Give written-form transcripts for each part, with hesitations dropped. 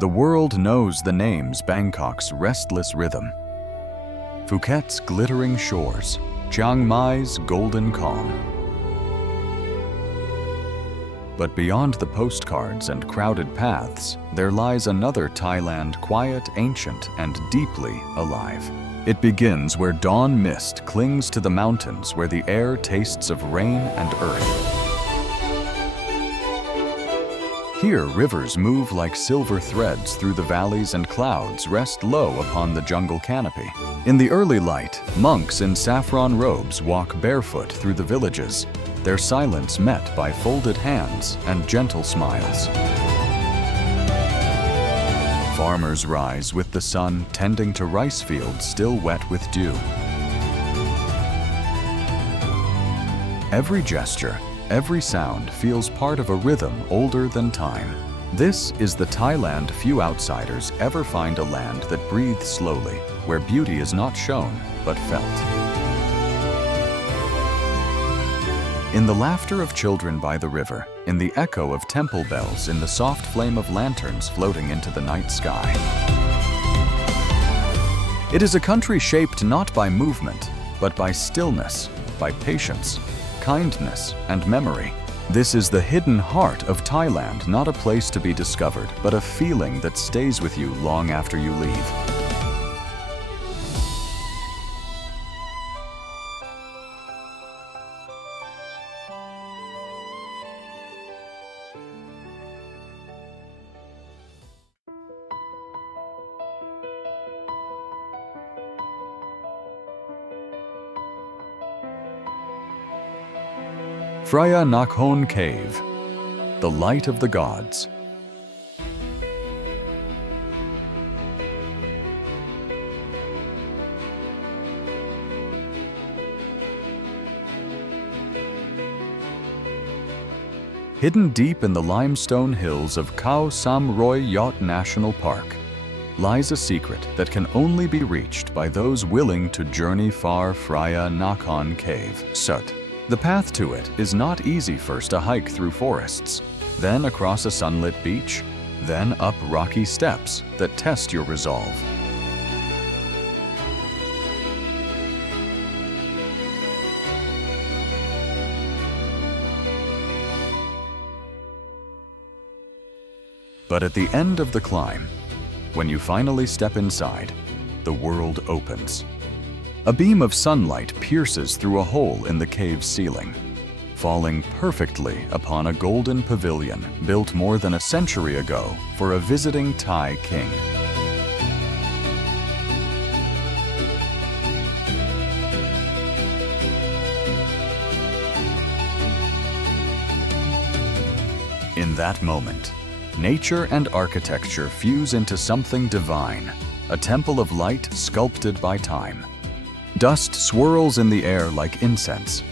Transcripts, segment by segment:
The world knows the names Bangkok's restless rhythm, Phuket's glittering shores, Chiang Mai's golden calm. But beyond the postcards and crowded paths, there lies another Thailand, quiet, ancient, and deeply alive. It begins where dawn mist clings to the mountains, where the air tastes of rain and earth. Here, rivers move like silver threads through the valleys and clouds rest low upon the jungle canopy. In the early light, monks in saffron robes walk barefoot through the villages, their silence met by folded hands and gentle smiles. Farmers rise with the sun, tending to rice fields still wet with dew. Every gesture, every sound feels part of a rhythm older than time. This is the Thailand few outsiders ever find a land that breathes slowly, where beauty is not shown, but felt. In the laughter of children by the river, in the echo of temple bells, in the soft flame of lanterns floating into the night sky. It is a country shaped not by movement, but by stillness, by patience, kindness, and memory. This is the hidden heart of Thailand, not a place to be discovered, but a feeling that stays with you long after you leave. Phra Nakhon Cave, the light of the gods. Hidden deep in the limestone hills of Khao Sam Roy Yacht National Park lies a secret that can only be reached by those willing to journey far. Phra Nakhon Cave, Sut. The path to it is not easy. First a hike through forests, then across a sunlit beach, then up rocky steps that test your resolve. But at the end of the climb, when you finally step inside, the world opens. A beam of sunlight pierces through a hole in the cave's ceiling, falling perfectly upon a golden pavilion built more than a century ago for a visiting Thai king. In that moment, nature and architecture fuse into something divine, a temple of light sculpted by time. Dust swirls in the air like incense.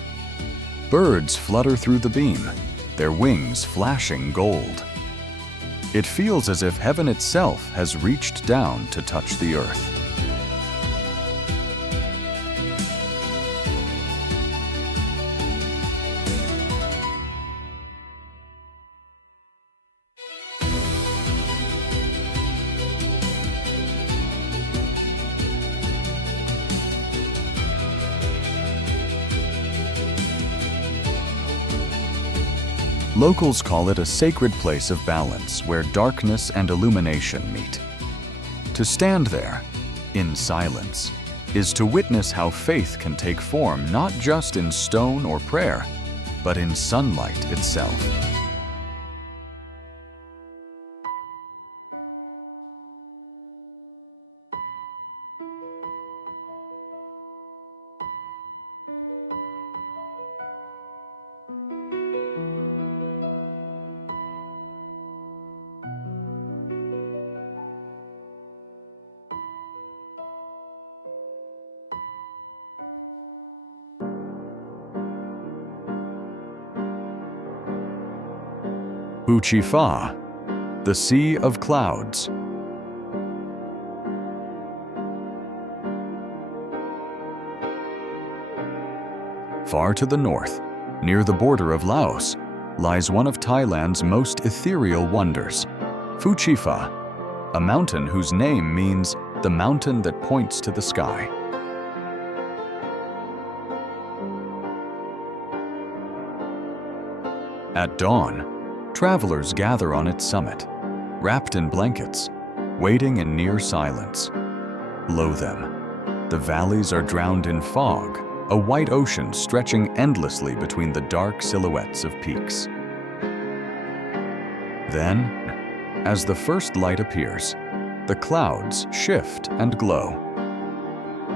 Birds flutter through the beam, their wings flashing gold. It feels as if heaven itself has reached down to touch the earth. Locals call it a sacred place of balance where darkness and illumination meet. To stand there, in silence, is to witness how faith can take form not just in stone or prayer, but in sunlight itself. Buchi Pha, the Sea of Clouds. Far to the north, near the border of Laos, lies one of Thailand's most ethereal wonders, Phu Chi Pha, a mountain whose name means the mountain that points to the sky. At dawn, travelers gather on its summit, wrapped in blankets, waiting in near silence. Below them, the valleys are drowned in fog, a white ocean stretching endlessly between the dark silhouettes of peaks. Then, as the first light appears, the clouds shift and glow.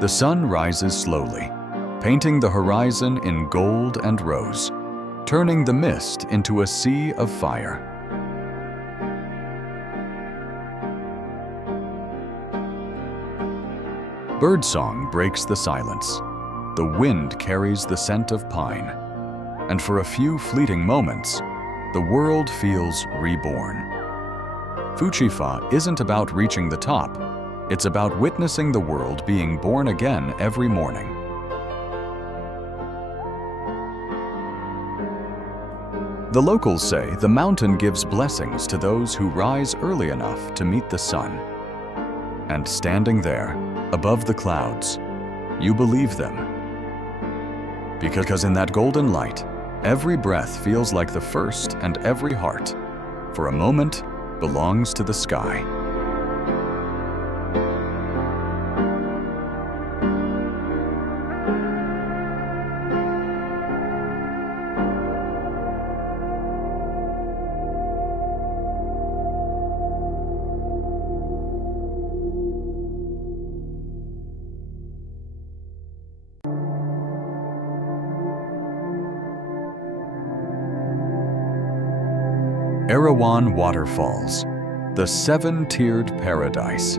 The sun rises slowly, painting the horizon in gold and rose, turning the mist into a sea of fire. Birdsong breaks the silence. The wind carries the scent of pine. And for a few fleeting moments, the world feels reborn. Fuchifa isn't about reaching the top. It's about witnessing the world being born again every morning. The locals say the mountain gives blessings to those who rise early enough to meet the sun. And standing there, above the clouds, you believe them. Because in that golden light, every breath feels like the first and every heart, for a moment, belongs to the sky. Erawan Waterfalls, the seven-tiered paradise.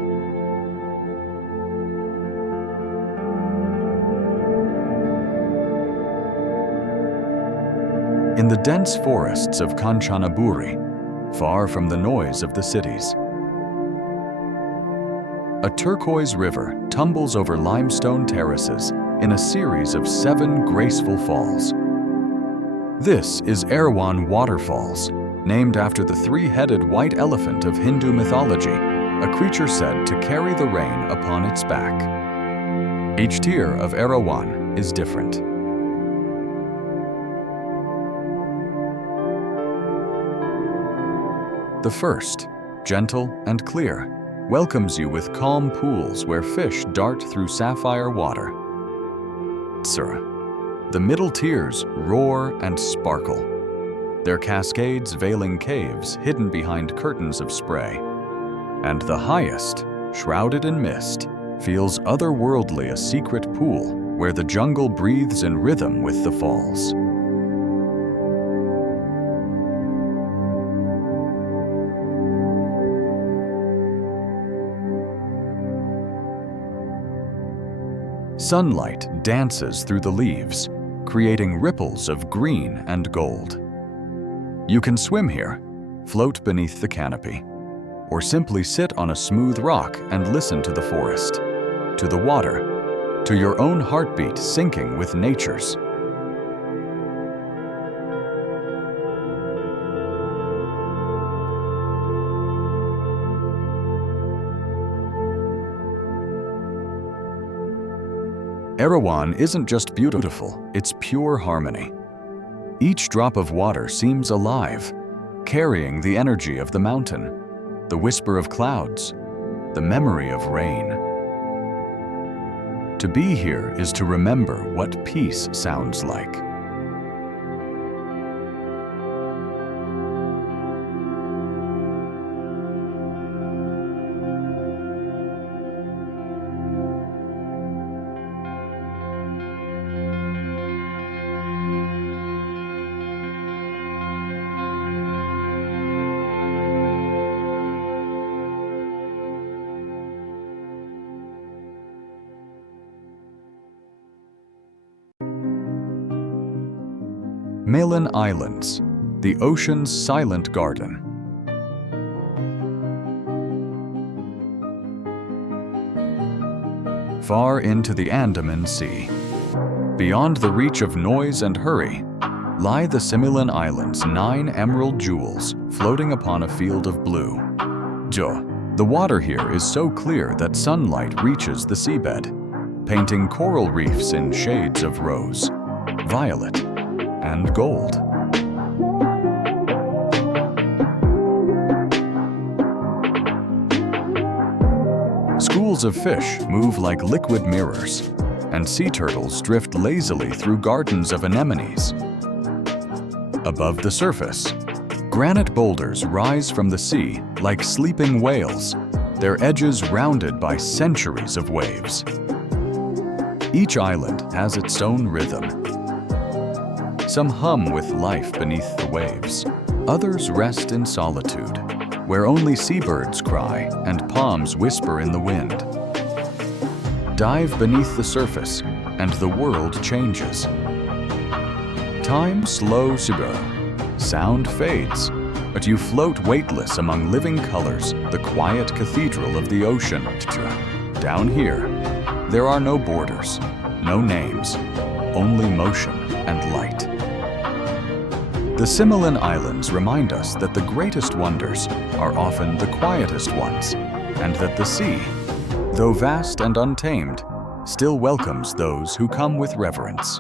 In the dense forests of Kanchanaburi, far from the noise of the cities, a turquoise river tumbles over limestone terraces in a series of 7 graceful falls. This is Erawan Waterfalls, named after the 3-headed white elephant of Hindu mythology, a creature said to carry the rain upon its back. Each tier of Erawan is different. The first, gentle and clear, welcomes you with calm pools where fish dart through sapphire water. The middle tiers roar and sparkle, their cascades veiling caves hidden behind curtains of spray. And the highest, shrouded in mist, feels otherworldly, a secret pool where the jungle breathes in rhythm with the falls. Sunlight dances through the leaves, creating ripples of green and gold. You can swim here, float beneath the canopy, or simply sit on a smooth rock and listen to the forest, to the water, to your own heartbeat syncing with nature's. Erawan isn't just beautiful, it's pure harmony. Each drop of water seems alive, carrying the energy of the mountain, the whisper of clouds, the memory of rain. To be here is to remember what peace sounds like. Malin Islands, the ocean's silent garden. Far into the Andaman Sea, beyond the reach of noise and hurry, lie the Similan Islands' 9 emerald jewels floating upon a field of blue. Jo, The water here is so clear that sunlight reaches the seabed, painting coral reefs in shades of rose, violet, and gold. Schools of fish move like liquid mirrors, and sea turtles drift lazily through gardens of anemones. Above the surface, granite boulders rise from the sea like sleeping whales, their edges rounded by centuries of waves. Each island has its own rhythm. Some hum with life beneath the waves. Others rest in solitude, where only seabirds cry and palms whisper in the wind. Dive beneath the surface, and the world changes. Time slows down, sound fades, but you float weightless among living colors, the quiet cathedral of the ocean. Down here, there are no borders, no names, only motion and light. The Similan Islands remind us that the greatest wonders are often the quietest ones, and that the sea, though vast and untamed, still welcomes those who come with reverence.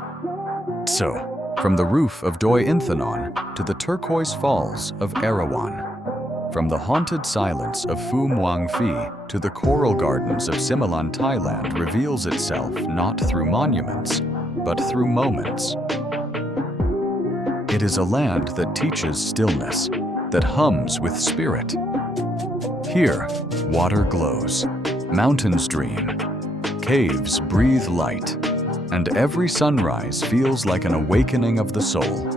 So, from the roof of Doi Inthanon to the turquoise falls of Erawan, from the haunted silence of Phu Muang Phi to the coral gardens of Similan, Thailand reveals itself not through monuments, but through moments. It is a land that teaches stillness, that hums with spirit. Here, water glows, mountains dream, caves breathe light, and every sunrise feels like an awakening of the soul.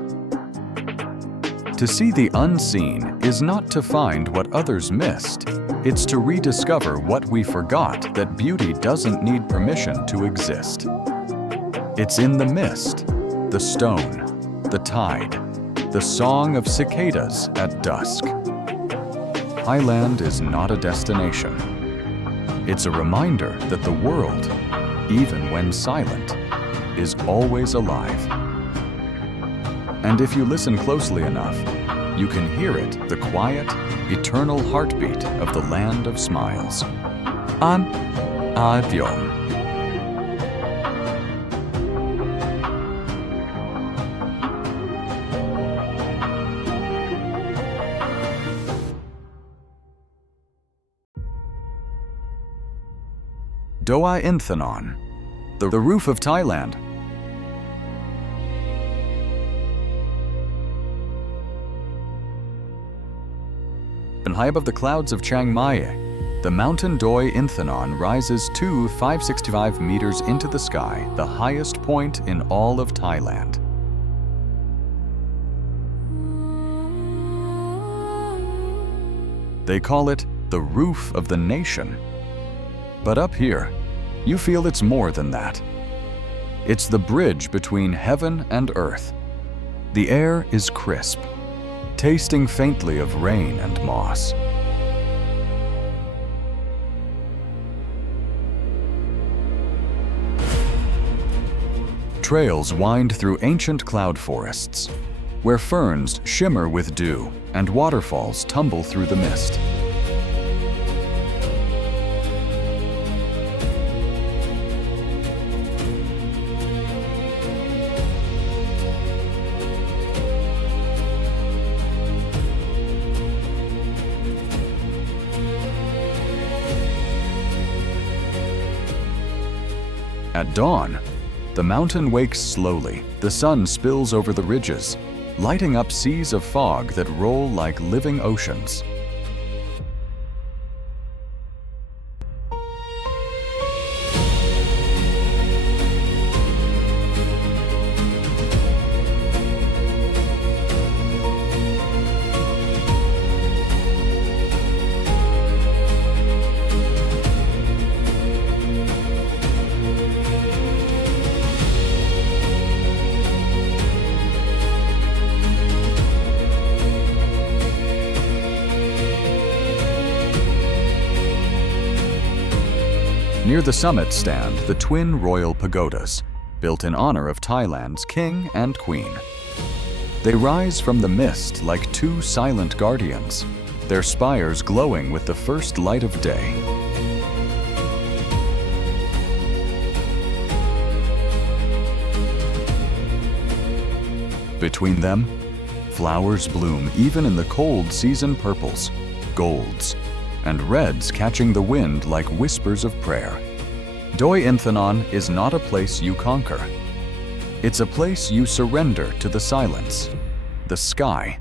To see the unseen is not to find what others missed. It's to rediscover what we forgot, that beauty doesn't need permission to exist. It's in the mist, the stone, the tide, the song of cicadas at dusk. Thailand is not a destination. It's a reminder that the world, even when silent, is always alive. And if you listen closely enough, you can hear it, the quiet, eternal heartbeat of the land of smiles. An Adyom. Doi Inthanon, the roof of Thailand. And high above the clouds of Chiang Mai, the mountain Doi Inthanon rises 565 meters into the sky, the highest point in all of Thailand. They call it the roof of the nation. But up here, you feel it's more than that. It's the bridge between heaven and earth. The air is crisp, tasting faintly of rain and moss. Trails wind through ancient cloud forests, where ferns shimmer with dew and waterfalls tumble through the mist. At dawn, the mountain wakes slowly. The sun spills over the ridges, lighting up seas of fog that roll like living oceans. Near the summit stand the twin royal pagodas, built in honor of Thailand's king and queen. They rise from the mist like two silent guardians, their spires glowing with the first light of day. Between them, flowers bloom even in the cold season purples, golds, and reds catching the wind like whispers of prayer. Doi Inthanon is not a place you conquer. It's a place you surrender to the silence, the sky,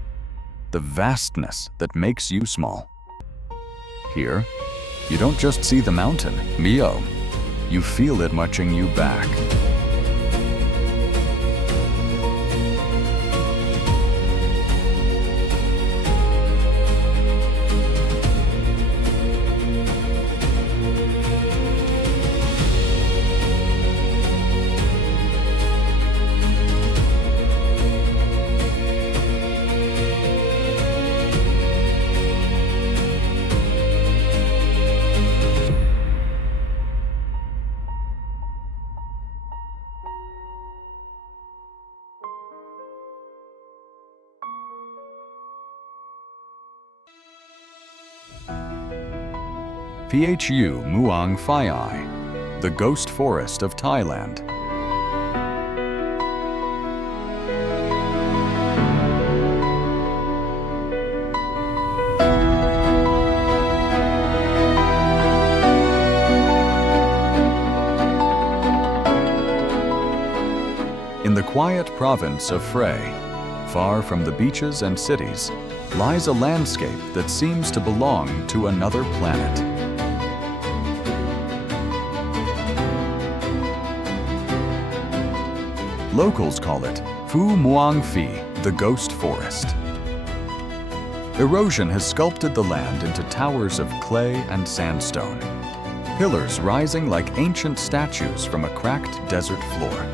the vastness that makes you small. Here, you don't just see the mountain, Mio, you feel it marching you back. Phu Muang Phai Ai, the ghost forest of Thailand. In the quiet province of Phrae, far from the beaches and cities, lies a landscape that seems to belong to another planet. Locals call it Phu Muang Phi, the ghost forest. Erosion has sculpted the land into towers of clay and sandstone, pillars rising like ancient statues from a cracked desert floor.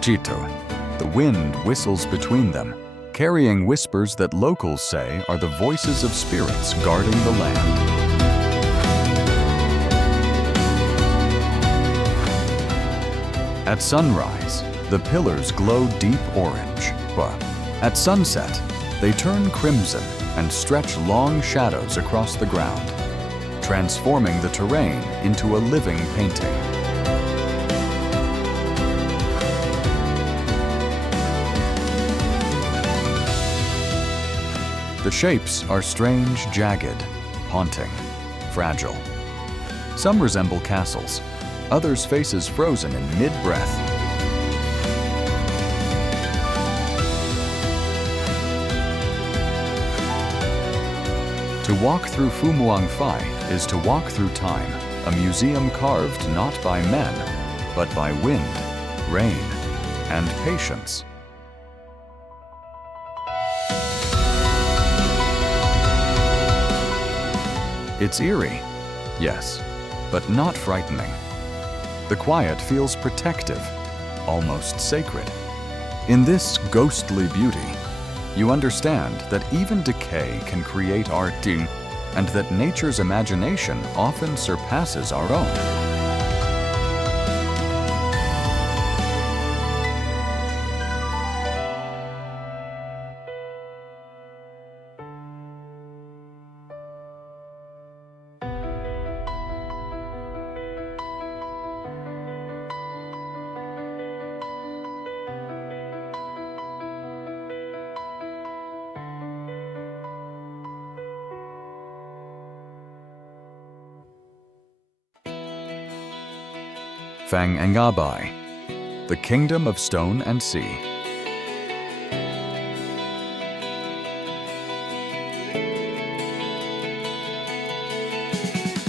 Chito, the wind whistles between them, carrying whispers that locals say are the voices of spirits guarding the land. At sunrise, the pillars glow deep orange, but at sunset, they turn crimson and stretch long shadows across the ground, transforming the terrain into a living painting. The shapes are strange, jagged, haunting, fragile. Some resemble castles, others faces frozen in mid-breath. To walk through Phu Muang Phai is to walk through time, a museum carved not by men, but by wind, rain, and patience. It's eerie, yes, but not frightening. The quiet feels protective, almost sacred. In this ghostly beauty, you understand that even decay can create art, and that nature's imagination often surpasses our own. Phang Ngabai, the Kingdom of Stone and Sea.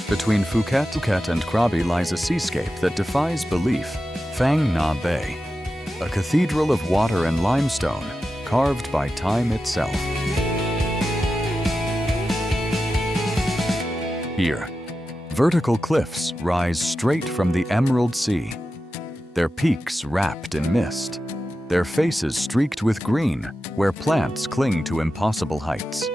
Between Phuket and Krabi lies a seascape that defies belief, Phang Nga Bay, a cathedral of water and limestone carved by time itself. Here, vertical cliffs rise straight from the Emerald Sea, their peaks wrapped in mist, their faces streaked with green where plants cling to impossible heights.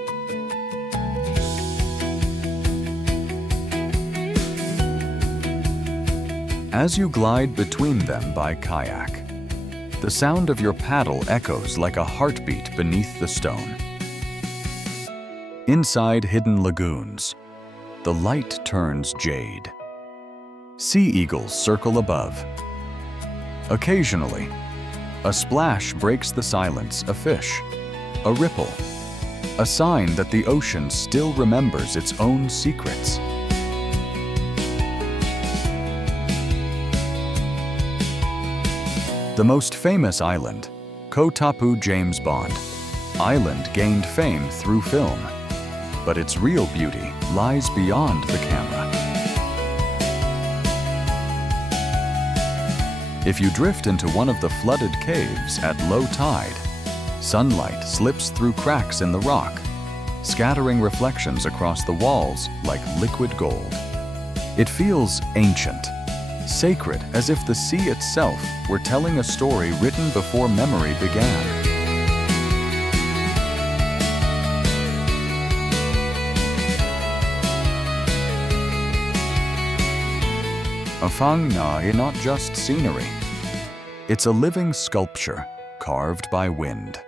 As you glide between them by kayak, the sound of your paddle echoes like a heartbeat beneath the stone. Inside hidden lagoons, the light turns jade. Sea eagles circle above. Occasionally, a splash breaks the silence, a fish, a ripple, a sign that the ocean still remembers its own secrets. The most famous island, Koh Tapu James Bond Island, gained fame through film, but its real beauty lies beyond the camera. If you drift into one of the flooded caves at low tide, sunlight slips through cracks in the rock, scattering reflections across the walls like liquid gold. It feels ancient, sacred, as if the sea itself were telling a story written before memory began. Phang Nga is not just scenery. It's a living sculpture carved by wind,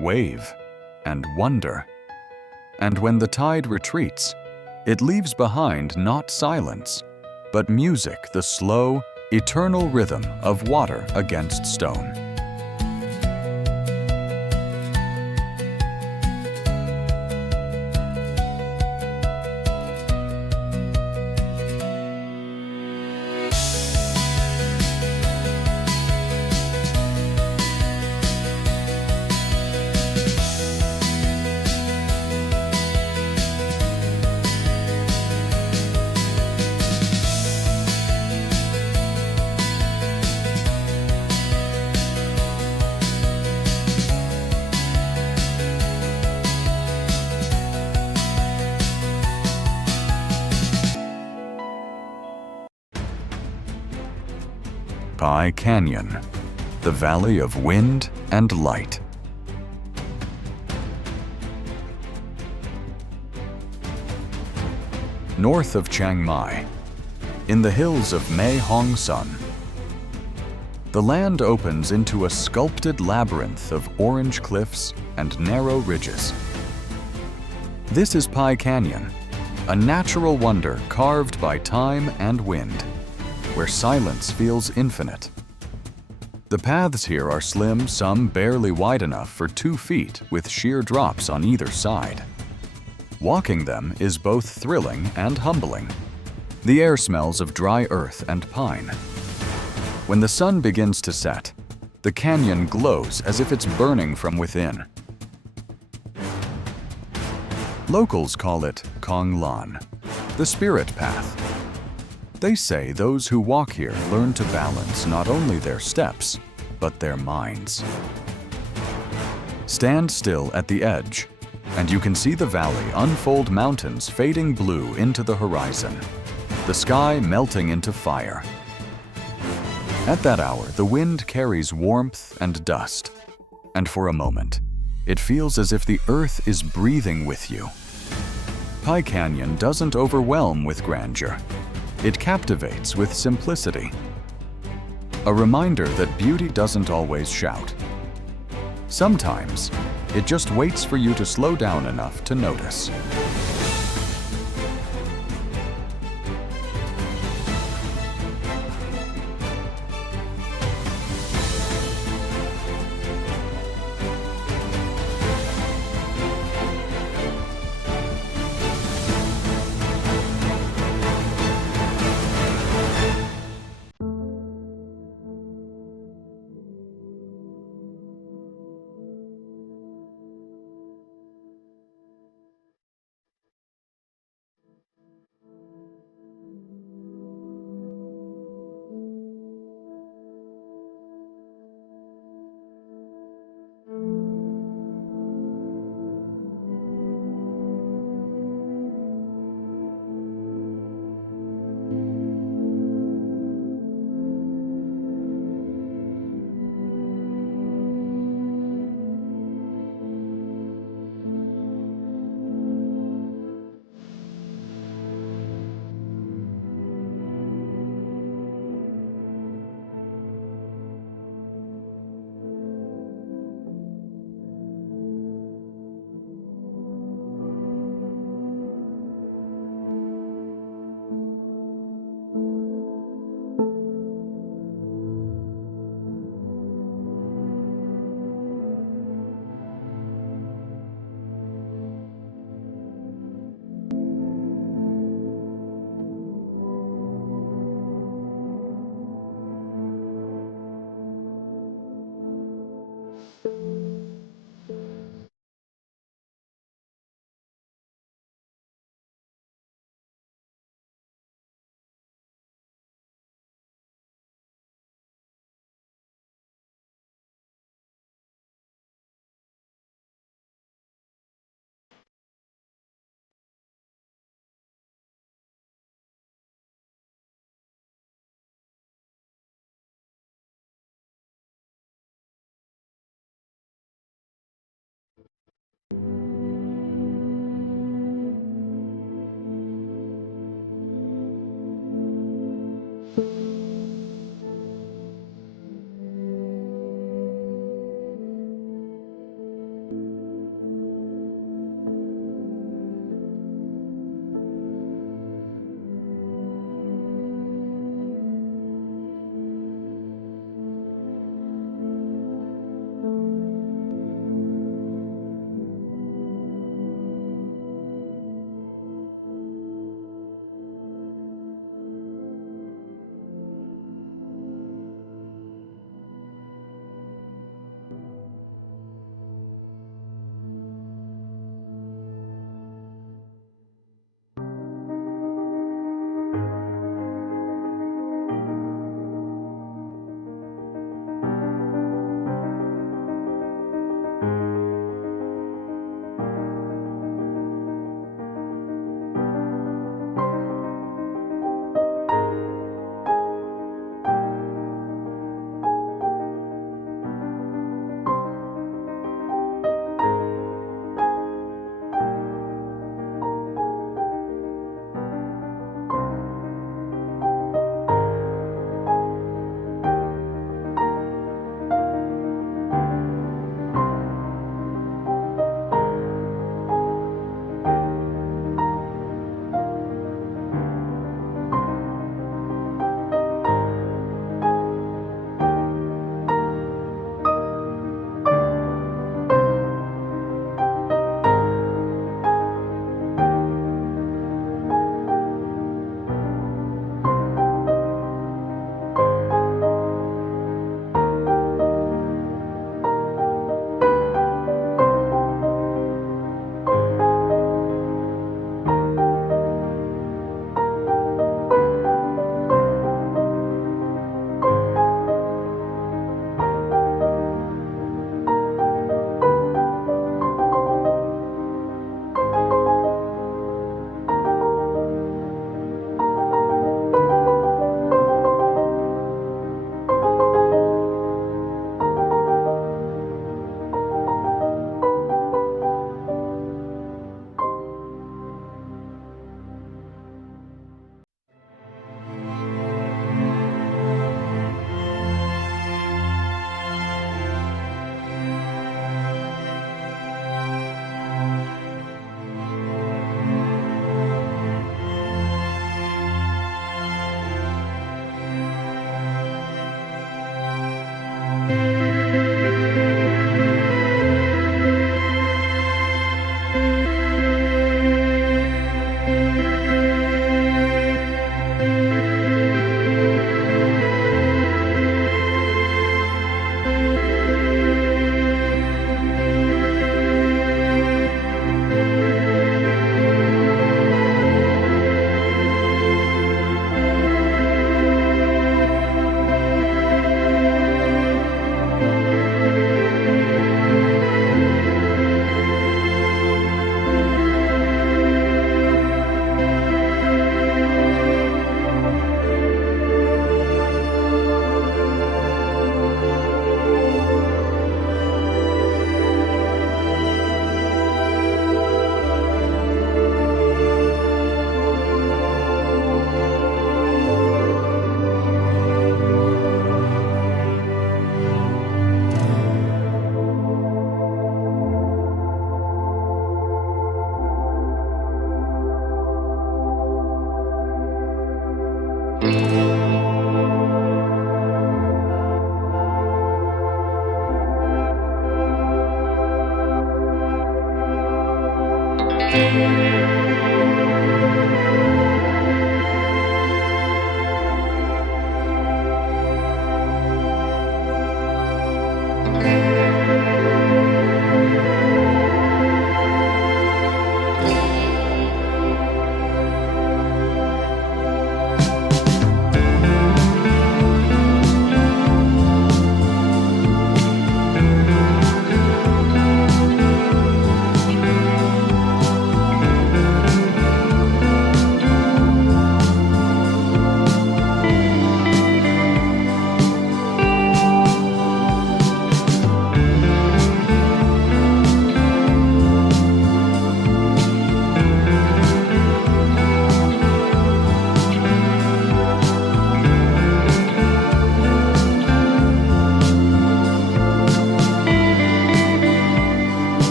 wave, and wonder. And when the tide retreats, it leaves behind not silence, but music, the slow, eternal rhythm of water against stone. Pai Canyon, the Valley of Wind and Light. North of Chiang Mai, in the hills of Mae Hong Son, the land opens into a sculpted labyrinth of orange cliffs and narrow ridges. This is Pai Canyon, a natural wonder carved by time and wind, where silence feels infinite. The paths here are slim, some barely wide enough for 2 feet, with sheer drops on either side. Walking them is both thrilling and humbling. The air smells of dry earth and pine. When the sun begins to set, the canyon glows as if it's burning from within. Locals call it Kong Lan, the spirit path. They say those who walk here learn to balance not only their steps, but their minds. Stand still at the edge, and you can see the valley unfold, mountains fading blue into the horizon, the sky melting into fire. At that hour, the wind carries warmth and dust, and for a moment, it feels as if the earth is breathing with you. Pai Canyon doesn't overwhelm with grandeur. It captivates with simplicity. A reminder that beauty doesn't always shout. Sometimes, it just waits for you to slow down enough to notice.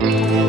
you.